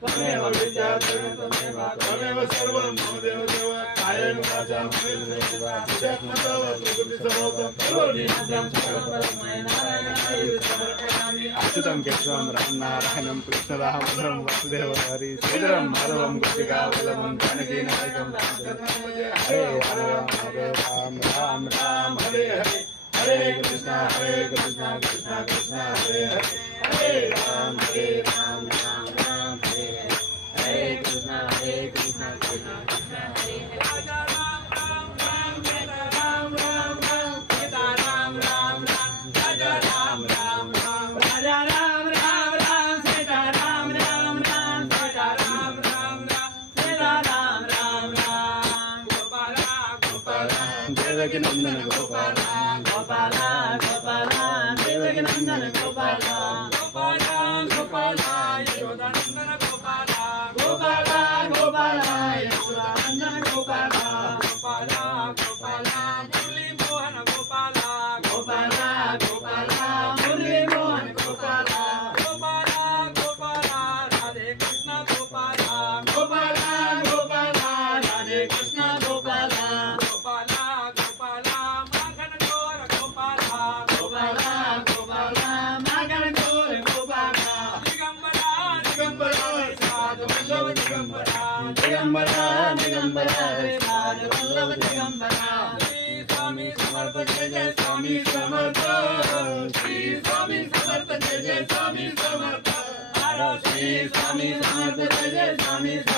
त्वमेव विद्याधरं त्वमेव सर्वं मम देव देव कायेन वाचा मनसेन्द्रियैर्वा अच्युतं केशवं रामनारायणं कृष्णदामोदरं वासुदेव हरि श्रीधरं माधवं गोपिकावल्लभं जानकीनायकं हरे राम राम राम हरे हरे हरे कृष्णा कृष्णा कृष्णा हरे हरे हरे राम राम राम हरे हरे कृष्णा कृष्णा कृष्णा हरे हरे राजा राम राम राम सीता राम राम राम सीता राम राम राम राजा राम राम राम राजा राम राम राम सीता राम राम राम सीता राम राम राम सीता राम राम राम गोपाला गोपाला देवकी नंदन गोपाला गोपाला गोपाला देवकी नंदन गोपाला गोपाला गोपाला यशोदानंदन गोपाला गोपाला गोपाला यशोदानंदन गोपाला गोपाला गोपाला मुरली मोहन गोपाला गोपाला गोपाला मुरली मोहन गोपाला गोपाला गोपाला राधे कृष्ण गोपाला गोपाला गोपाला राधे कृष्ण गोपाला गोपाला गोपाला माखन गोर गोपाला गोपाला गोपाला माखन गोर गोपाला दिगंबरा दिगंबरा साधु वल्लभ दिगंबरा दिगंबरा दिगंबरा साधु वल्लभ दिगंबरा श्री स्वामी समर्थ जय जय स्वामी समर्थ श्री स्वामी समर्थ जय जय स्वामी समर्थ श्री स्वामी समर्थ जय जय स्वामी समर्थ